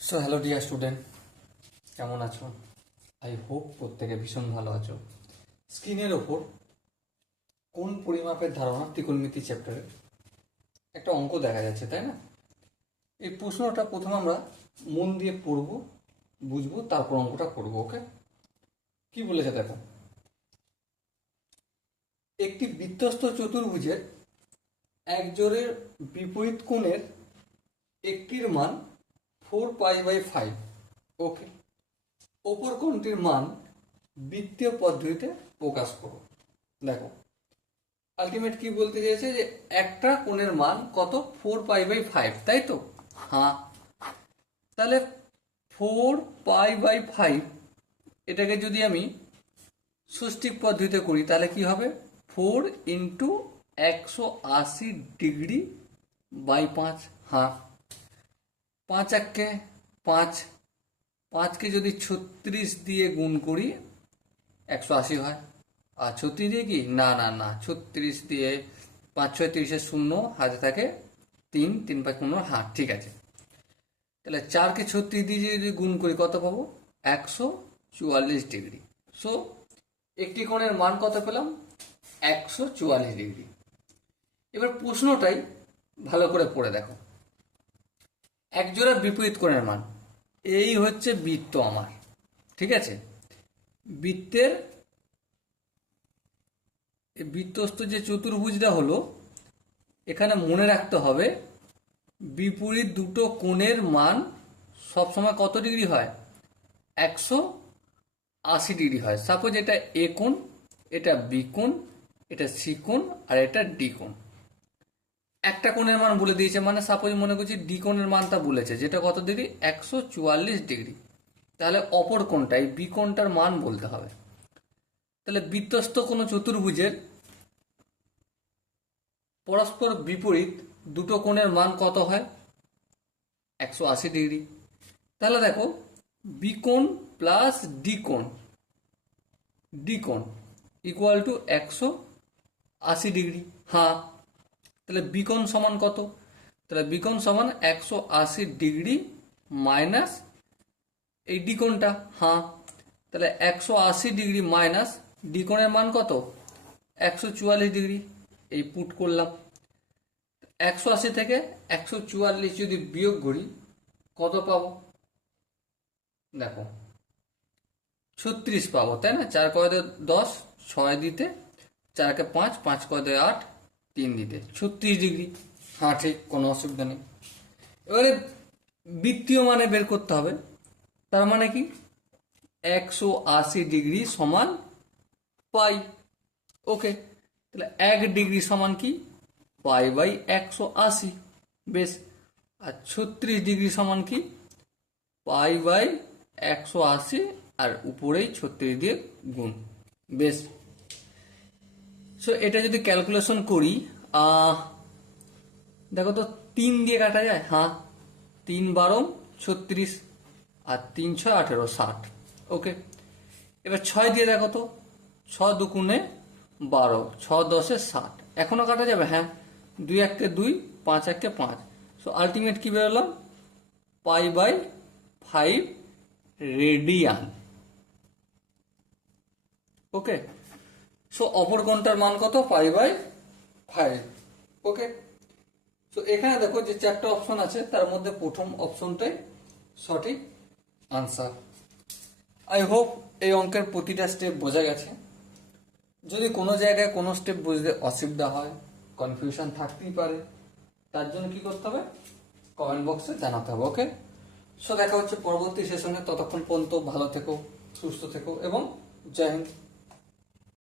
So hello dear student, কেমন আছো? I hope প্রত্যেকে ভীষণ ভালো আছো। স্ক্রিনের ওপর কোন পরিমাপের ধারণা ত্রিকোণমিতি চ্যাপ্টারে একটা অঙ্ক দেখা যাচ্ছে, তাই না? এই প্রশ্নটা প্রথমে আমরা মন দিয়ে পড়বো, বুঝবো, তারপর অঙ্কটা করবো। ওকে, কি বলেছে দেখো। একটি বৃত্তস্থ চতুর্ভুজের এক জোড়ের বিপরীত কোণের একটির মান 4π/5। ওকে, অপর কোণটির মান বৃত্তীয় পদ্ধতিতে প্রকাশ করো। দেখো, আলটিমেট কি বলতে চাইছে যে একটা কোণের মান কত, 4π/5, তাই তো? হ্যাঁ, তাহলে 4π/5 এটাকে যদি আমি ষষ্ঠিক পদ্ধতিতে করি তাহলে কি হবে, 4 ইন্টু 180 ডিগ্রি/5। হ্যাঁ, 5 একে 5, 5কে যদি 36 দিয়ে গুণ করি 180 হয়। আর 36 দিয়ে কি, না না না, 36 দিয়ে 5 6 30 শূন্য, হাতে থাকে 3, 3 5 15। হ্যাঁ, ঠিক আছে। তাহলে 4কে 36 দিয়ে যদি গুণ করি কত পাবো, 144 ডিগ্রি। সো একটি কোণের মান কত পেলাম, 144 ডিগ্রি। এবার প্রশ্নটাই ভালো করে পড়ে দেখো। একজোড়া বিপরীত কোণের মান, এই হচ্ছে বৃত্ত আমার, ঠিক আছে? বৃত্তের বৃত্তস্থ যে চতুর্ভুজটা হলো, এখানে মনে রাখতে হবে বিপরীত দুটো কোণের মান সবসময় কত ডিগ্রি হয়, 180 ডিগ্রি হয়। সাপোজ এটা এ কোণ, এটা বি কোণ, এটা সি কোণ, আর এটা ডি কোণ। একটা কোণের মান বলে দিয়েছে, মানে সাপোজ মনে করছি ডি কোণের মানটা বলেছে, যেটা কত ডিগ্রি, 144 ডিগ্রি। তাহলে অপর কোণটা, এই বি কোণটার মান বলতে হবে। তাহলে বৃত্তস্থ কোনো চতুর্ভুজের পরস্পর বিপরীত দুটো কোণের মান কত হয়, 180 ডিগ্রি। তাহলে দেখো, বি কোণ প্লাস ডি কোণ ইকুয়াল টু 180 ডিগ্রি। হ্যাঁ, তাহলে বি কোণ সমান কত, তাহলে বি কোণ সমান 180 ডিগ্রি মাইনাস এই ডি কোণটা। হ্যাঁ, তাহলে 180 ডিগ্রি মাইনাস ডি কোণের মান কত, 144 ডিগ্রি। এই পুট করলাম। 180 থেকে 144 যদি বিয়োগ করি কত পাবো, দেখো 36 পাবো, তাই না? 4 × 10, 6 দিতে, 4কে 5, 5 × 8, 3 দিতে 36 ডিগ্রি। হ্যাঁ, ঠিক, কোনো অসুবিধা নেই। এবারে বৃত্তীয় মানে বের করতে হবে। তার মানে কি, 180 ডিগ্রি সমান পাই। ওকে, তাহলে 1 ডিগ্রি সমান কি, π/180। বেশ। আর 36 ডিগ্রি সমান কি, π/180, আর উপরেই 36 দিয়ে গুণ। বেশ। সো এটা যদি ক্যালকুলেশন করি, দেখো তো 3 দিয়ে কাটা যায়। হ্যাঁ, 3 × 12 36, আর 3 × 6 18, 60। ওকে, এবার 6 দিয়ে দেখো তো, 6 দুগুণে 12, 6 10 60। এখনো কাটা যাবে। হ্যাঁ, 2 1 2, 5 1 5। সো আলটিমেট কি বেরোলো, π/5 রেডিয়ান। ওকে, সো অপর কোণটার মান কত, π/5। ওকে, তো এখানে দেখো যে 4টা অপশন আছে, তার মধ্যে প্রথম অপশনটাই সঠিক আনসার। আই হোপ এই অঙ্কের প্রতিটা স্টেপ বোঝা গেছে। যদি কোনো জায়গায় কোনো স্টেপ বুঝতে অসুবিধা হয়, কনফিউশন থাকতেই পারে, তার জন্য কি করতে হবে, কমেন্ট বক্সে জানাতে হবে। ওকে, সো দেখা হচ্ছে পরবর্তী সেশনে। ততক্ষণ পর্যন্ত ভালো থেকো, সুস্থ থেকো এবং জয় হিন্দ।